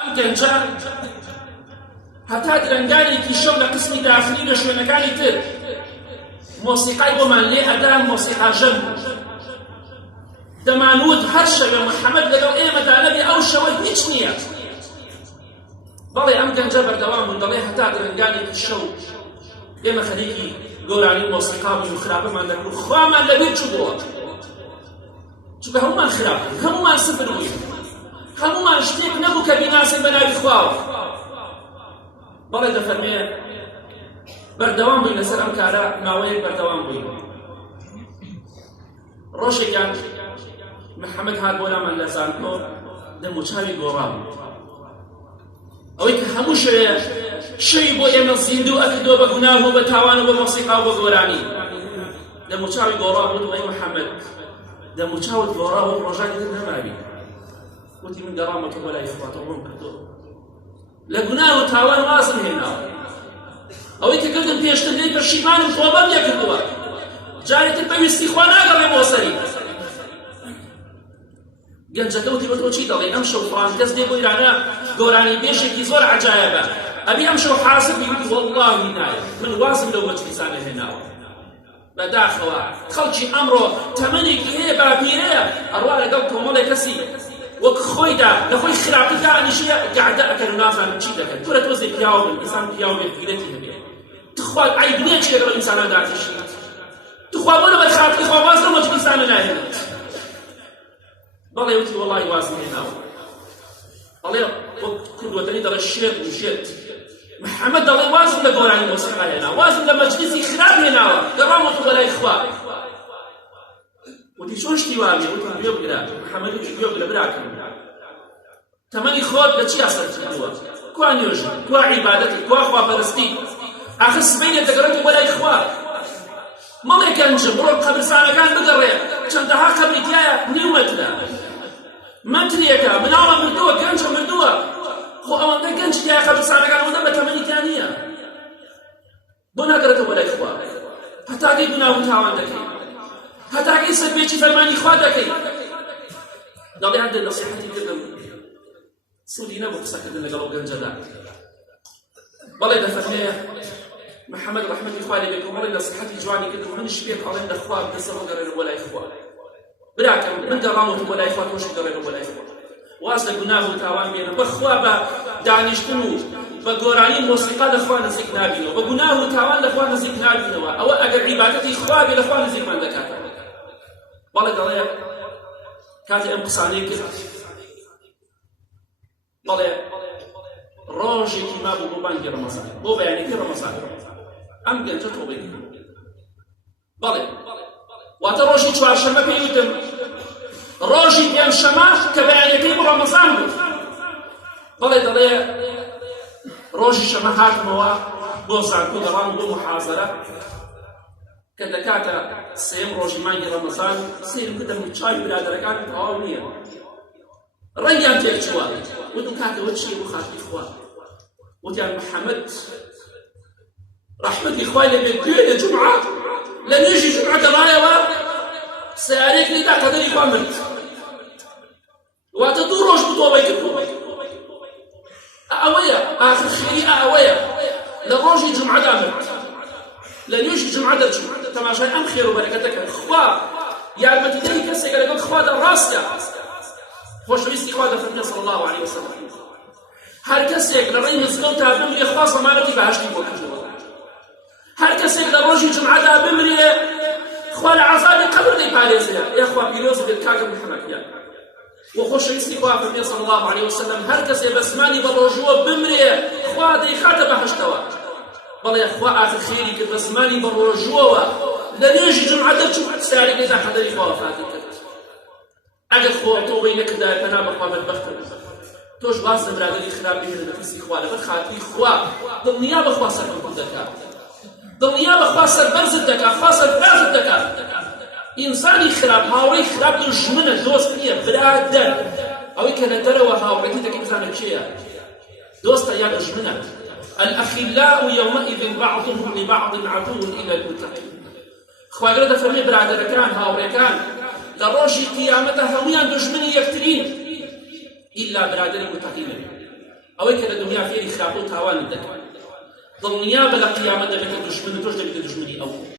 ئەم گەنجە هەتا درەنگانێکی شەو لە قسمی داخلی لە شوێنەکانی تر مۆسیقای بۆمان لێ ئەدان مۆسیقا ژەن دەمانوت هەر شەوێ محەممەد لەگەڵ ئێمەدا نەبێ ئەو شەوە هیچ نییە. بەڵێ ئەم گەنجە بەردەوام بوون دەڵێ هەتا درەنگانێکی شەو ئێمە خەریکی گۆرانی مۆسیقا بووین و خراپەمان دەکرد و خوامان لەبیر چووبووە، چونکە هەمومان خراپ بووین، هەمومان سفر بووین، هەمومان شتێک نەبوو کە بیناسێن بە ناوی خواوە. بەڵێ دەفەرمێ بەردەوام بووین لەسەر ئەم کارە، ماوەیەک بەردەوام بووین. ڕۆژێکیان محەممەد هات بۆ لامان لە زانکۆ دەموچاوی گۆڕام، ئەوەی کە هەموو شەوێ شەوی بۆ ئێمە زیندوو ئەکردەوە بە گوناه و بە تاوان و بە مۆسیقا و بە گۆرانی. دەموچاوی گۆڕام وتم ئەی محەممەد دەموچاوت گۆڕاوە و ڕۆژانی تر نەماوی. وتی من گەڕامەوە بۆ لای خواتەوە ڕوون کردەوە، لە گوناه و تاوان وازم هێناوە، ئەوەی کە کردم پێشتر لێی پەشیمانم تۆبەم لێکردووە، جارێک تر پێویستی خوا ناگەڕێم بۆ سەری. گەنجەکە وتی بە تۆ چی دەڵێ؟ ئەم شەو فڵان کەس دێ بۆ ئیرانە گۆرانی بێژێکی زۆر عەجایبە، ئەبی ئەم شەو حاسبی؟ وتی وەڵڵاهی نایە، من وازم لەو مەجلیسانە هێناوە. بەداخەوە خەڵکی ئەمڕۆ تەمەنێکی هەیە باپیرەیە ئەڕوا لەگەڵ کۆمەڵێک کەسی وەک خۆیدا لە خۆی خراپەکە ئەنیشەیە گەعدە ئەکەن و نازانم چی دەکەن. تۆرە تۆزێ پیاوە بن، ئینسان پیاوە بێت گیرەتی هەبێ، تخوا عیب نییە چی لەگەڵ ئینسانە داتیشی، تخوا بۆ لەبەر خاتری خوا واز لەو مەجلیسانە ناهێنێت. بەڵێ وتی وەڵڵاهی وازم هێناوە. بەڵێ وەک کوردوەتەنی دەڵێ شێت و شێت، محەممەد دەڵێ وازم لە گۆرانی مۆسیقا هێناوە، وازم لە مەجلیسی خراپ هێناوە، گەڕامەوە بە لای خوا. وتی چۆن شتی وابێ؟ وتی گوێ بگرە. محەممەد وتی گوێ بگرە براکەم، تەمەنی خۆت لە چی ئاسەر کردووە؟ کوا نوێژی، کوا عیبادەتی، کوا خواپەرستی، ئاخر سبەینێ دەگەڕێتەوە بە لای خوا. مەڵێ گەنجم بڕۆ قەبرستانەکان بگەڕێ، چەندەها قەبری تایە نیو مەترە، مەترێکە، مناڵە مردووە، گەنجە مردووە. خۆ ئەوەندە گەنج تایە قەبرستانەکان ئەوەندە بە تەمەنی تیان نییە، بۆ ناگەڕێتەوە بە لای خوا، هەتاکەی گوناه و تاوان دەکەی، هەتاکەی سەرپێچی فەرمانی خوا دەکەی. دەڵێ هەندێک نەسیحەتی کردم سوودی نەبوو قسەکردن لەگەڵ ئەو گەنجەدا. بەڵێ دەفەرمێ محەممەد ڕەحمەتی خوا لێ بێت و بەڵێ نەسیحەتی جوانی کردم، منیش پێت هەڵێم لە خوا بکەسەوە گەڕێنە بۆ لای خوا. براکەم من گەڕامەوە بۆ لای خوا، تۆش گەڕێنە بۆ لای خوا، واز لە گوناه و تاوان بێنە، بەخوا بە دانیشتن و بە گۆرانی مۆسیقا لە خوا نزیک نابینەوە، بە گوناه و تاوان لە خوا نزیک نابینەوە، ئەوە ئەگەر عیبادەتی خوا بێ لە خوا نزیکمان دەکاتەوە. بەڵێ دەڵێ کاتی ئەم قسانەی کرد، بەڵێ ڕۆژێکی مابوو بۆ بانگی ڕەمەزان، بۆ بەیانێتی ڕەمەزان، ئەم گەنجە تۆبەی کرد. بەڵێ واتە ڕۆژی چوارشەمە پێی وتم، ڕۆژی پێنجشەمە کە بەیانەکەی بۆ ڕەمەزان بوو. بەڵێ دەڵێ ڕۆژی شەمە هاتمەوە بۆ زانکۆ دەڕام بۆ محازەرە، کە دەکاتە سێم ڕۆژی مانگی ڕەمەزان، سێرم کردم چاوی برادەرەکان تەواو نییە، ڕەنگیان تێکچووە. وتم کاتەوە چی بۆ خاتری خوا؟ وتیان محەممەد ڕەحمەتی خوای لێ بێت دوێنێ جومعە لە نوێژی جومعە گەڕایەوە، سیارێک لێدا قەدەری خوا مرد، واتە دوو ڕۆژ بوو تۆبەی کردووە. ئەوەیە ئاخر خێری، ئەوەیە لە ڕۆژی جومعەدا مرد، لە نوێژی جومعە دەرچوو. تەماشای ئەم خێر و بەرەکەتەکە خوا یارمەتیدەری کەسێکە لەگەڵ خوادا ڕاستە. خۆشەویستی خوا دەفەرمێ صلی الله علیه وسلم، هەر کەسێک لە ڕێی مزگەوتا بمرێ خوا زەمانەتی بەهەشتی بۆ کردووە، هەر کەسێک لە ڕۆژی جومعەدا بمرێ خوا لە عەزابی قەبر دەیپارێزێ. خوا پیرۆز بێت کاکە محەممەدیان. وخۆشەویستی خوا فەرمێ صلی الله علیه وسلم، هەر کەسێ بە زمانی بە ڕۆژووە بمرێ خوا دەیخاتە بەهەشتەوە. بەڵێ خوا ئاخر خێری کرد بە زمانی بە ڕۆژووەوە لە نوێژی جومعە دەرچوو، سیارێک لێدا قەدەری خوا وەفاتی کرد. ئەگەر خۆ تۆبەی نەکردایە پەنا بەخوا بەدبەختە بێت، تۆش باز لە برادەری خراپ بێنە لە ترسی خوا، لەبەر خاتری خوا دڵنیا بەخوا سەربەرز دەکات، دڵنیا بەخوا سەربەرزت دەکات، خوا سەرفرازت دەکات. ئینسانی خراپ، هاوڕێی خراپ دوژمنە، دۆست نییە، برادەر. ئەوەی کە لە دەرەوە هاوڕێتی دەکەی بزانە کێیە؟ دۆستە یان دژمنە؟ الأخلاء يومئذ بعضهم لبعض عدو إلا المتقين. خواگەر دەفەرمێ برادەرەکان، هاوڕێکان لە ڕۆژی قیامەتە هەموویان دژمنی یەکترین، ئیلا برادەری متەقینە. ئەوەی کە لە دنیا فێری خراپە و تاوانت دەکات دڵنیا بە لە قیامەت دەبێتە دوژمن و تۆش دەبێتە دوژمنی ئەو